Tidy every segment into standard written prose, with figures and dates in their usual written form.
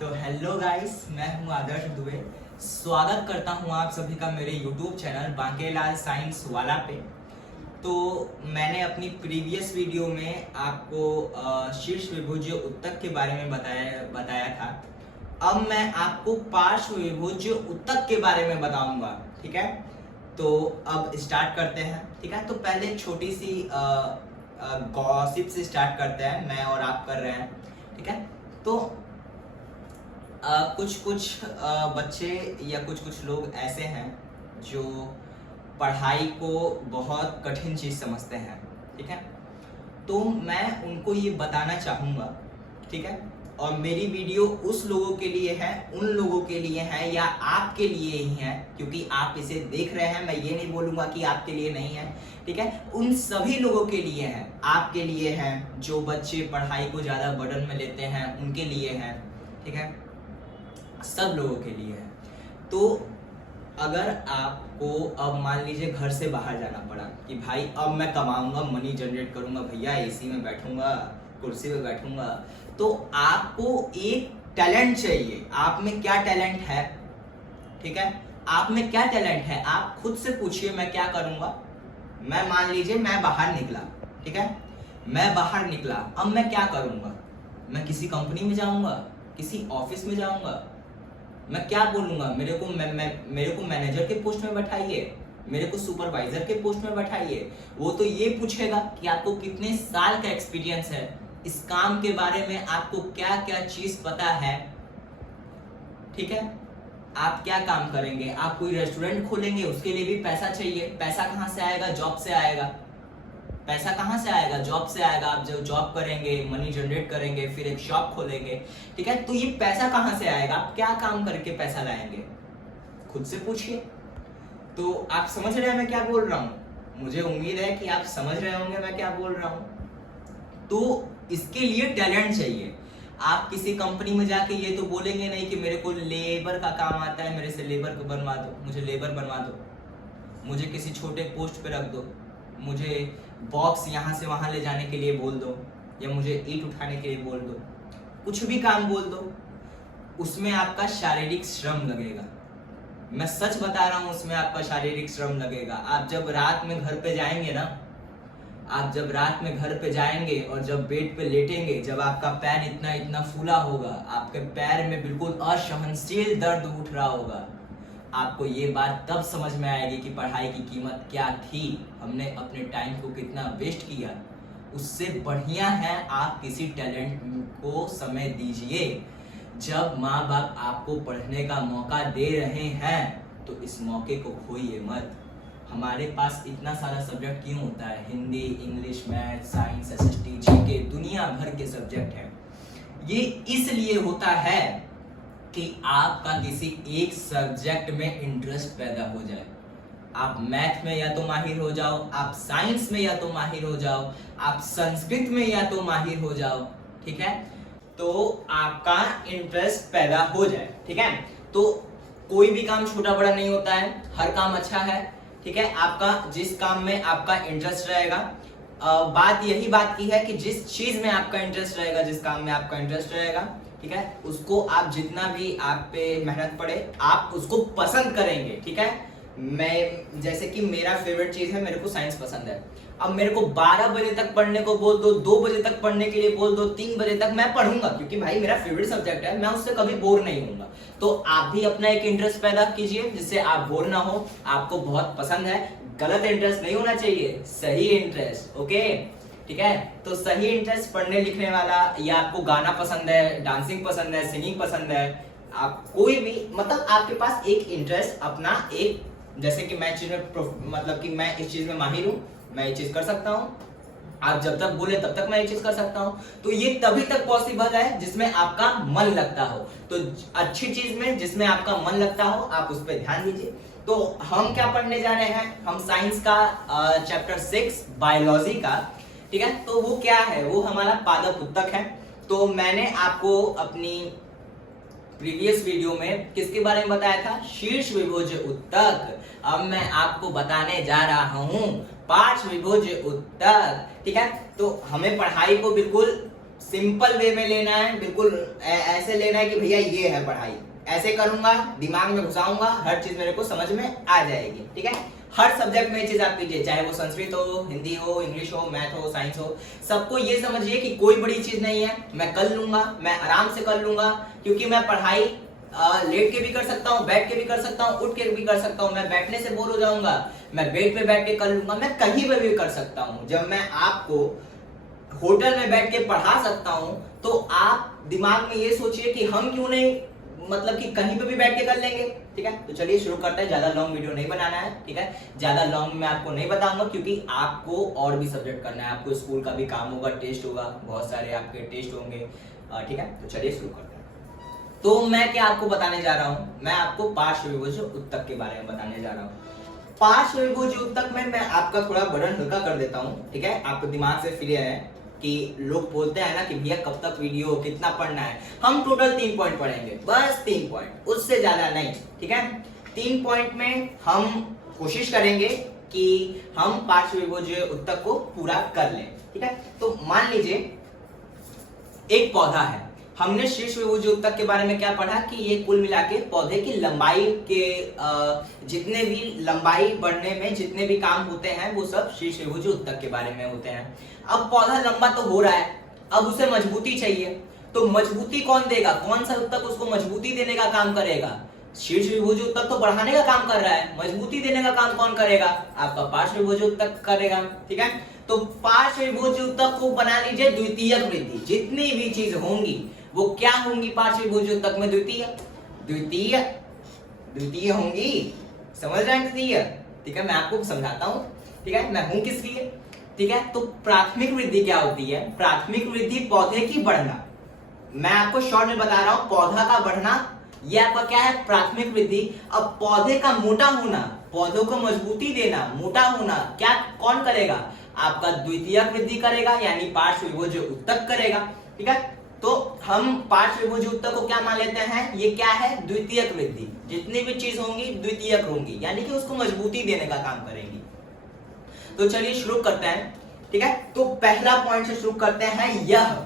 तो hello guys, मैं हूं आदर्श दुबे। स्वागत करता हूं आप सभी का मेरे यूट्यूब चैनल बांकेलाल साइंस वाला पे। तो मैंने अपनी प्रीवियस वीडियो में आपको शीर्ष विभुज उत्तक के बारे में बताया था। अब मैं आपको पार्श्व विभुज उत्तक के बारे में बताऊंगा। ठीक है, तो अब स्टार्ट करते हैं। ठीक है, तो पहले छोटी सी गॉसिप से स्टार्ट करते हैं, मैं और आप कर रहे हैं। ठीक है, तो कुछ कुछ बच्चे या कुछ कुछ लोग ऐसे हैं जो पढ़ाई को बहुत कठिन चीज़ समझते हैं। ठीक है, तो मैं उनको ये बताना चाहूँगा। ठीक है, और मेरी वीडियो उस लोगों के लिए है, उन लोगों के लिए है या आपके लिए ही है, क्योंकि आप इसे देख रहे हैं। मैं ये नहीं बोलूँगा कि आपके लिए नहीं है। ठीक है, उन सभी लोगों के लिए है, आपके लिए है। जो बच्चे पढ़ाई को ज़्यादा बर्डन में लेते हैं उनके लिए है। ठीक है, सब लोगों के लिए है। तो अगर आपको अब मान लीजिए घर से बाहर जाना पड़ा कि भाई अब मैं कमाऊंगा, मनी जनरेट करूंगा, भैया एसी में बैठूंगा, कुर्सी पे बैठूंगा, तो आपको एक टैलेंट चाहिए। आप में क्या टैलेंट है? ठीक है, आप में क्या टैलेंट है आप खुद से पूछिए। मैं क्या करूंगा? मैं मान लीजिए मैं बाहर निकला। ठीक है, मैं बाहर निकला, अब मैं क्या करूंगा? मैं किसी कंपनी में जाऊंगा, किसी ऑफिस में जाऊंगा। मैं क्या बोलूंगा? मेरे को मैनेजर के पोस्ट में बैठाइए, मेरे को सुपरवाइजर के पोस्ट में बैठाइए। वो तो ये पूछेगा कि आपको कितने साल का एक्सपीरियंस है, इस काम के बारे में आपको क्या क्या चीज पता है। ठीक है, आप क्या काम करेंगे? आप कोई रेस्टोरेंट खोलेंगे, उसके लिए भी पैसा चाहिए। पैसा कहाँ से आएगा? जॉब से आएगा। पैसा कहाँ से आएगा? जॉब से आएगा। आप जब जॉब करेंगे, मनी जनरेट करेंगे, फिर एक शॉप खोलेंगे। ठीक है, तो ये पैसा कहाँ से आएगा? आप क्या काम करके पैसा लाएंगे? खुद से पूछिए। तो आप समझ रहे हैं मैं क्या बोल रहा हूँ? मुझे उम्मीद है कि आप समझ रहे होंगे मैं क्या बोल रहा हूँ। तो इसके लिए टैलेंट चाहिए। आप किसी कंपनी में जाके ये तो बोलेंगे नहीं कि मेरे को लेबर का काम आता है, मेरे से लेबर को बनवा दो, मुझे लेबर बनवा दो, मुझे किसी छोटे पोस्ट पे रख दो, मुझे बॉक्स यहाँ से वहाँ ले जाने के लिए बोल दो, या मुझे ईंट उठाने के लिए बोल दो। कुछ भी काम बोल दो, उसमें आपका शारीरिक श्रम लगेगा। मैं सच बता रहा हूँ, उसमें आपका शारीरिक श्रम लगेगा। आप जब रात में घर पे जाएंगे ना, आप जब रात में घर पे जाएंगे और जब बेड पे लेटेंगे, जब आपका पैर इतना इतना फूला होगा, आपके पैर में बिल्कुल असहनशील दर्द उठ रहा होगा, आपको ये बात तब समझ में आएगी कि पढ़ाई की कीमत क्या थी, हमने अपने टाइम को कितना वेस्ट किया। उससे बढ़िया है आप किसी टैलेंट को समय दीजिए। जब माँ बाप आपको पढ़ने का मौका दे रहे हैं तो इस मौके को खोइए मत। हमारे पास इतना सारा सब्जेक्ट क्यों होता है? Hindi, English, math, science, SST, GK, दुनिया भर के सब्जेक्ट हैं। ये इसलिए होता है कि आपका किसी एक सब्जेक्ट में इंटरेस्ट पैदा हो जाए। आप मैथ में या तो माहिर हो जाओ, आप साइंस में या तो माहिर हो जाओ, आप संस्कृत में या तो माहिर हो जाओ। ठीक है, तो आपका इंटरेस्ट पैदा हो जाए। ठीक है, तो कोई भी काम छोटा बड़ा नहीं होता है, हर काम अच्छा है। ठीक है, आपका जिस काम में आपका इंटरेस्ट रहेगा, बात यही बात की है कि जिस चीज में आपका इंटरेस्ट रहेगा, जिस काम में आपका इंटरेस्ट रहेगा, ठीक है, उसको आप जितना भी आप पे मेहनत पड़े, आप उसको पसंद करेंगे। ठीक है, मैं जैसे कि मेरा फेवरेट चीज है, मेरे को साइंस पसंद है। अब मेरे को 12 बजे तक पढ़ने को बोल दो, 2 बजे तक पढ़ने के लिए बोल दो, 3 बजे तक मैं पढ़ूंगा, क्योंकि भाई मेरा फेवरेट सब्जेक्ट है, मैं उससे कभी बोर नहीं होऊंगा। तो आप भी अपना एक इंटरेस्ट पैदा कीजिए जिससे आप बोर ना हो, आपको बहुत पसंद है। गलत इंटरेस्ट नहीं होना चाहिए, सही इंटरेस्ट। ओके, ठीक है, तो सही इंटरेस्ट पढ़ने लिखने वाला, या आपको गाना पसंद है, डांसिंग पसंद है, सिंगिंग पसंद है, आप कोई भी, मतलब आपके पास एक इंटरेस्ट अपना एक, जैसे कि मैं चीज में मतलब कि मैं इस चीज में माहिर हूँ, मैं ये चीज कर सकता हूँ, आप जब तक बोले तब तक मैं ये चीज कर सकता हूँ। तो ये तभी तक पॉसिबल है जिसमें आपका मन लगता हो। तो अच्छी चीज में जिसमें आपका मन लगता हो, आप उस पर ध्यान दीजिए। तो हम क्या पढ़ने जा रहे हैं? हम साइंस का चैप्टर 6 बायोलॉजी का। ठीक है, तो वो क्या है? वो हमारा पादप उत्तक है। तो मैंने आपको अपनी प्रीवियस वीडियो में किसके बारे में बताया था? शीर्ष विभुज उत्तक। अब मैं आपको बताने जा रहा हूं पार्श्व विभुज उत्तक। ठीक है, तो हमें पढ़ाई को बिल्कुल सिंपल वे में लेना है, बिल्कुल ऐसे लेना है कि भैया ये है पढ़ाई, ऐसे करूंगा, दिमाग में घुसाऊंगा, हर चीज मेरे को समझ में आ जाएगी। ठीक है, हर सब्जेक्ट में ये चीज आप कीजिए, चाहे वो संस्कृत हो, हिंदी हो, इंग्लिश हो, मैथ हो, साइंस हो, सबको ये समझिए कि कोई बड़ी चीज नहीं है, मैं कर लूंगा, मैं आराम से कर लूंगा, क्योंकि मैं पढ़ाई लेट के भी कर सकता हूँ, बैठ के भी कर सकता हूँ, उठ के भी कर सकता हूँ, मैं बैठने से बोर हो जाऊंगा, मैं बेड पे बैठ के कर लूंगा, मैं कहीं पे भी कर सकता हूँ। जब मैं आपको होटल में बैठ के पढ़ा सकता हूँ तो आप दिमाग में ये सोचिए कि हम क्यों नहीं, मतलब कि कहीं पे भी बैठ के कर लेंगे। ठीक है, तो चलिए शुरू करते हैं। ज्यादा लॉन्ग वीडियो नहीं बनाना है, ठीक है, ज्यादा लॉन्ग मैं आपको नहीं बताऊंगा, क्योंकि आपको और भी सब्जेक्ट करना है, आपको स्कूल का भी काम होगा, टेस्ट होगा, बहुत सारे आपके टेस्ट होंगे। ठीक है, तो चलिए शुरू करते हैं। तो मैं क्या आपको बताने जा रहा हूँ, मैं आपको पार्श्वविभुज उत्तक के बारे में बताने जा रहा हूँ। पार्श्वविभुज उत्तक में मैं आपका थोड़ा बर्डन हल्का कर देता हूँ। ठीक है, आपको दिमाग से फ्री है कि लोग बोलते हैं ना कि भैया कब तक वीडियो, कितना पढ़ना है। हम टोटल 3 पॉइंट पढ़ेंगे, बस 3 पॉइंट, उससे ज्यादा नहीं। ठीक है, 3 पॉइंट में हम कोशिश करेंगे कि हम पार्श्वविभुज उत्तक को पूरा कर लें। ठीक है, तो मान लीजिए एक पौधा है, हमने शीर्षविभुज उत्तक के बारे में क्या पढ़ा कि ये कुल मिला के पौधे की लंबाई के जितने भी लंबाई बढ़ने में जितने भी काम होते हैं वो सब शीर्षविभुज उत्तक के बारे में होते हैं। अब पौधा लंबा तो हो रहा है, अब उसे मजबूती चाहिए, तो मजबूती कौन देगा, कौन सा उत्तक उसको मजबूती देने का काम करेगा? शीर्षविभुज उत्तक तो बढ़ाने का काम कर रहा है, मजबूती देने का काम कौन करेगा? आपका पार्श्वविभुज उत्तक करेगा। ठीक है, तो पार्श्वविभुज उत्तक को बना लीजिए द्वितीयक वृद्धि। जितनी भी चीज होंगी वो क्या होंगी पार्श्वविभुज उत्तक में? द्वितीय, द्वितीय, द्वितीय होंगी। समझ रहे हैं द्वितीय? ठीक है, मैं आपको समझाता हूं। ठीक है, मैं हूं किस लिए? ठीक है, तो प्राथमिक वृद्धि क्या होती है? प्राथमिक वृद्धि पौधे की बढ़ना। मैं आपको शॉर्ट में बता रहा हूं, पौधा का बढ़ना ये आपका क्या है? प्राथमिक वृद्धि। अब पौधे का मोटा होना, पौधों को मजबूती देना, मोटा होना, क्या कौन करेगा? आपका द्वितीयक वृद्धि करेगा, यानी पार्श्वविभुज उत्तक करेगा। ठीक है, तो हम पार्श्वविभुज उत्तक को क्या मान लेते हैं? ये क्या है? द्वितीयक वृद्धि। जितनी भी चीज होंगी द्वितीयक होंगी, यानी कि उसको मजबूती देने का काम करेंगी। तो चलिए शुरू करते हैं। ठीक है, तो पहला पॉइंट से शुरू करते हैं। यह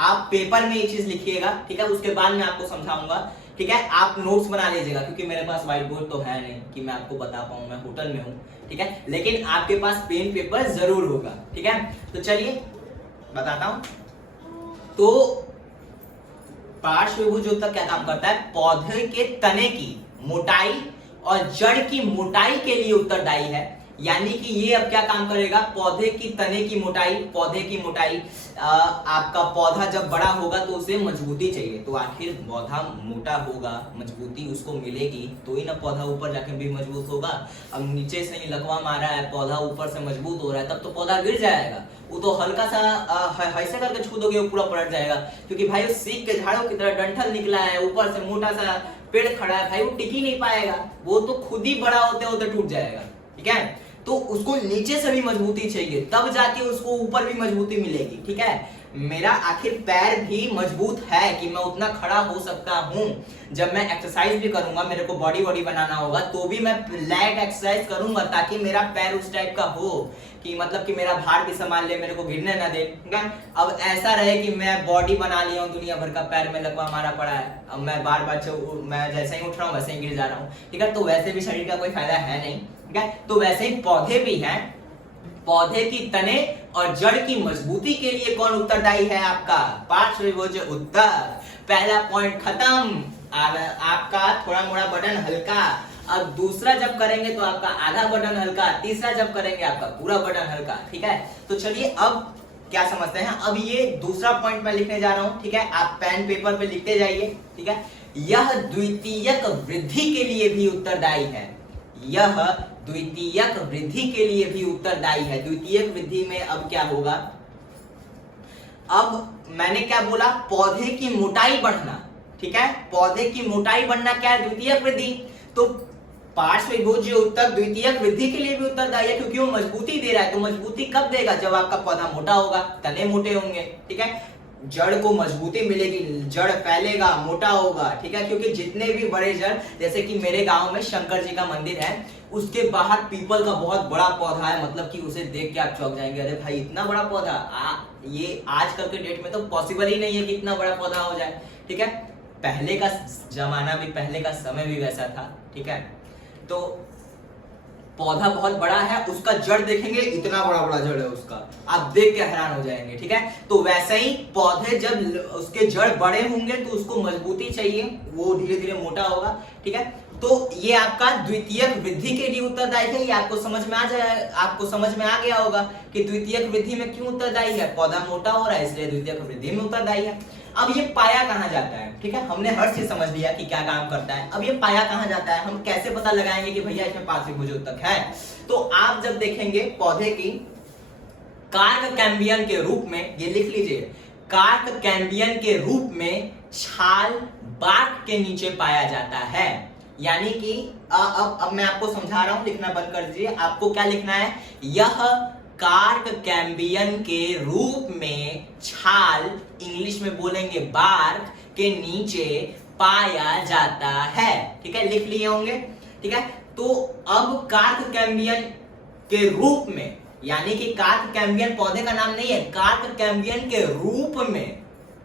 आप पेपर में ये चीज लिखिएगा। ठीक है, उसके बाद मैं आपको समझाऊंगा। ठीक है, आप नोट्स बना लीजिएगा, क्योंकि मेरे पास व्हाइट बोर्ड तो है नहीं कि मैं आपको बता पाऊं, मैं होटल में हूं। ठीक है, लेकिन आपके पास पेन पेपर जरूर होगा। ठीक है, तो चलिए बताता हूं। तो पार्श्वविभुज उत्तक क्या काम करता है? पौधे के तने की मोटाई और जड़ की मोटाई के लिए उत्तरदायी है। यानी कि ये अब क्या काम करेगा? पौधे की तने की मोटाई, पौधे की मोटाई, आपका पौधा जब बड़ा होगा तो उसे मजबूती चाहिए, तो आखिर पौधा मोटा होगा, मजबूती उसको मिलेगी तो ही ना पौधा ऊपर जाके भी मजबूत होगा। अब नीचे से ही लकवा मारा है, पौधा ऊपर से मजबूत हो रहा है, तब तो पौधा गिर जाएगा। वो तो हल्का सा ऐसे करके छू दोगे वो पूरा पलट जाएगा, क्योंकि भाई सीख के झाड़ों की तरह डंठल निकला है, ऊपर से मोटा सा पेड़ खड़ा है, भाई वो टिक ही नहीं पाएगा, वो तो खुद ही बड़ा होते होते टूट जाएगा। ठीक है, तो उसको नीचे से भी मजबूती चाहिए, तब जाके उसको ऊपर भी मजबूती मिलेगी। ठीक है, मेरा आखिर पैर भी मजबूत है कि मैं उतना खड़ा हो सकता हूं। जब मैं एक्सरसाइज भी करूंगा, मेरे को बॉडी बनाना होगा, तो भी मैं लाइट एक्सरसाइज करूंगा, ताकि मेरा पैर उस टाइप का हो कि मतलब कि मेरा भार भी संभाल ले, मेरे को गिरने ना दे। ठीक है, अब ऐसा रहे कि मैं बॉडी बना लिया हूं, दुनिया भर का, पैर में लकवा मारा पड़ा है, अब मैं बार बार मैं जैसे ही उठ रहा हूँ वैसे ही गिर जा रहा हूँ। ठीक है, तो वैसे भी शरीर का कोई फायदा है नहीं। ठीक है, तो वैसे ही पौधे भी हैं। पौधे की तने और जड़ की मजबूती के लिए कौन उत्तरदायी है? आपका पार्श्वविभुज उत्तक। पहला पॉइंट खत्म, आपका थोड़ा मोड़ा बटन हल्का। अब दूसरा जब करेंगे तो आपका आधा बटन हल्का, तीसरा जब करेंगे आपका पूरा बटन हल्का। ठीक है, तो चलिए अब क्या समझते हैं। अब ये दूसरा पॉइंट मैं लिखने जा रहा हूं। ठीक है, आप पेन पेपर पे लिखते जाइए। ठीक है, यह द्वितीयक वृद्धि के लिए भी उत्तरदायी है। यह द्वितीयक वृद्धि के लिए भी उत्तरदायी है। द्वितीयक वृद्धि में अब क्या होगा? अब मैंने क्या बोला? पौधे की मोटाई बढ़ना। ठीक है, पौधे की मोटाई बढ़ना क्या है? द्वितीयक वृद्धि। तो पार्श्वविभुज उत्तक द्वितीयक वृद्धि के लिए भी उत्तरदायी है, क्योंकि वो मजबूती दे रहा है। तो मजबूती कब देगा? जब आपका पौधा मोटा होगा, तने मोटे होंगे। ठीक है, जड़ को मजबूती मिलेगी, जड़ फैलेगा, मोटा होगा। ठीक है, क्योंकि जितने भी बड़े जड़, जैसे कि मेरे गांव में शंकर जी का मंदिर है, उसके बाहर पीपल का बहुत बड़ा पौधा है, मतलब कि उसे देख के आप चौंक जाएंगे, अरे भाई इतना बड़ा पौधा। ये आजकल के डेट में तो पॉसिबल ही नहीं है कि इतना बड़ा पौधा हो जाए, ठीक है। पहले का जमाना भी, पहले का समय भी वैसा था, ठीक है। तो पौधा बहुत बड़ा है, उसका जड़ देखेंगे, इतना बड़ा बड़ा जड़ है उसका, आप देख के हैरान हो जाएंगे, ठीक है। तो वैसे ही पौधे जब उसके जड़ बड़े होंगे तो उसको मजबूती चाहिए, वो धीरे धीरे मोटा होगा, ठीक है। तो ये आपका द्वितीयक वृद्धि के लिए उत्तरदायी है, ये आपको समझ में आ जाए, आपको समझ में आ गया होगा कि द्वितीयक वृद्धि में क्यों उत्तरदायी है। पौधा मोटा हो रहा है इसलिए द्वितीयक वृद्धि में उत्तरदायी है। अब ये पाया कहाँ जाता है, ठीक है, हमने हर चीज समझ लिया कि क्या काम करता है। अब ये पाया कहाँ जाता है, हम कैसे पता लगाएंगे कि भैया इसमें पार्श्विक भुजोत्तक है। तो आप जब देखेंगे पौधे की कार्क कैम्बियन के रूप में, ये लिख लीजिए, कार्क कैम्बियन के रूप में छाल बार्क के नीचे पाया जाता है। यानी कि अब मैं आपको समझा रहा हूं, लिखना बंद कर दीजिए। आपको क्या लिखना है, यह कार्क कैम्बियन के रूप में छाल, इंग्लिश में बोलेंगे बार्क, के नीचे पाया जाता है, ठीक है, लिख लिए होंगे, ठीक है। तो अब कार्क कैम्बियन के रूप में, यानी कि कार्क कैम्बियन पौधे का नाम नहीं है, कार्क कैम्बियन के रूप में,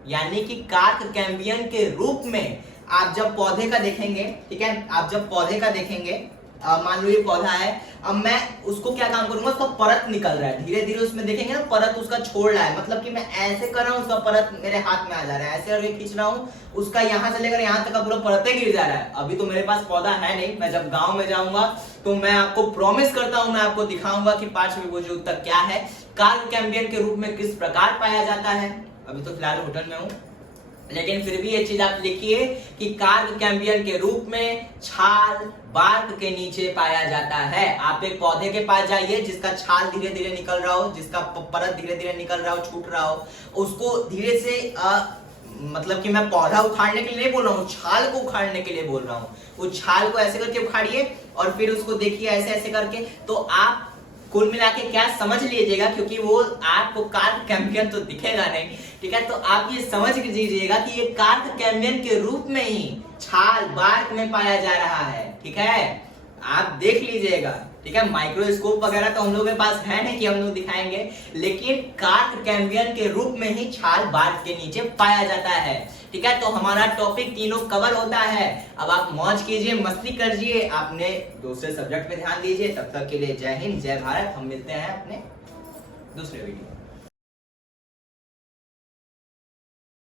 यानी कि कार्क कैम्बियन के रूप में आप जब पौधे का देखेंगे, ठीक है, आप जब पौधे का देखेंगे, मान लो ये पौधा है, अब मैं उसको क्या काम करूंगा, उसका परत निकल रहा है, धीरे धीरे उसमें देखेंगे ना परत उसका छोड़ रहा है, मतलब कि मैं ऐसे कर रहा हूँ उसका परत मेरे हाथ में आ जा रहा है, ऐसे करके खींच रहा हूँ, उसका यहाँ से लेकर यहाँ तक का पूरा परत गिर जा रहा है। अभी तो मेरे पास पौधा है नहीं, मैं जब गाँव में जाऊंगा तो मैं आपको प्रॉमिस करता हूँ, मैं आपको दिखाऊंगा कि पार्श्विक भुजोत्तक क्या है, कार्क कैम्बियन के रूप में किस प्रकार पाया जाता है। अभी तो फिलहाल होटल में हूँ, लेकिन फिर भी ये चीज आप लिखिए कि कार्क कैम्बियन के रूप में छाल बार्क के नीचे पाया जाता है। आप एक पौधे के पास जाइए जिसका छाल धीरे धीरे निकल रहा हो, जिसका परत धीरे धीरे निकल रहा हो, छूट रहा हो, उसको धीरे से मतलब कि मैं पौधा उखाड़ने के लिए नहीं बोल रहा हूँ, छाल को उखाड़ने के लिए बोल रहा हूँ। उस छाल को ऐसे करके उखाड़िए और फिर उसको देखिए ऐसे ऐसे करके, तो आप कुल मिला के क्या समझ लीजिएगा, क्योंकि वो आपको कार्क कैम्बियन तो दिखेगा नहीं, ठीक है, तो आप ये समझ लीजिएगा कि ये कार्क कैम्बियन के रूप में ही छाल बार्क में पाया जा रहा है, ठीक है, आप देख लीजिएगा, ठीक है। माइक्रोस्कोप वगैरह तो हम लोगों के पास है नहीं कि हम लोग दिखाएंगे, लेकिन कार्क कैम्बियन के रूप में ही छाल बार्क के नीचे पाया जाता है, ठीक है। तो हमारा टॉपिक तीनों कवर होता है। अब आप मौज कीजिए, मस्ती करिए, आपने दूसरे सब्जेक्ट पे ध्यान दीजिए। तब तक के लिए जय हिंद, जय भारत। हम मिलते हैं अपने दूसरे वीडियो।